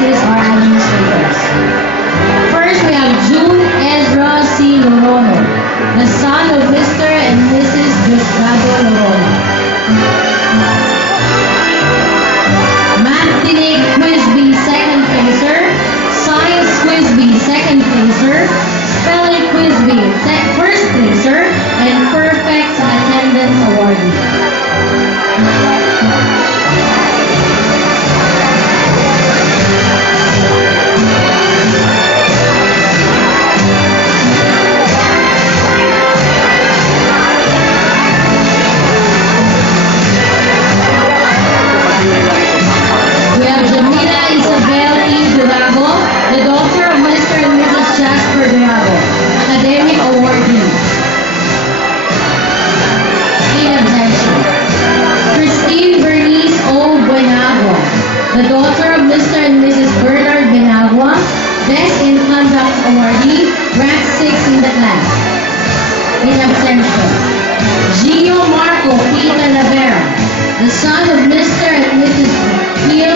assist our administrators. First, we have June Ezra C. Lorono, the son of Mr. and Mrs. Diosdado Lorono. Math Dinig Quizby, second phaser. Science Quizby, second phaser. Spelling Quizby, first phaser. And perfect attendance awardee. We have Jamila Isabel E. Durago, the daughter of Mr. and Mrs. Jasper Durago, academic awardee. In absentia. Christine Bernice O. Buenagua, the daughter of Mr. and Mrs. Bernard Benagua, Best in Conduct awardee, rank 6 in the class. In absentia. Gio Marco Peter Lavera, the son of Mr. and Mrs. Pierre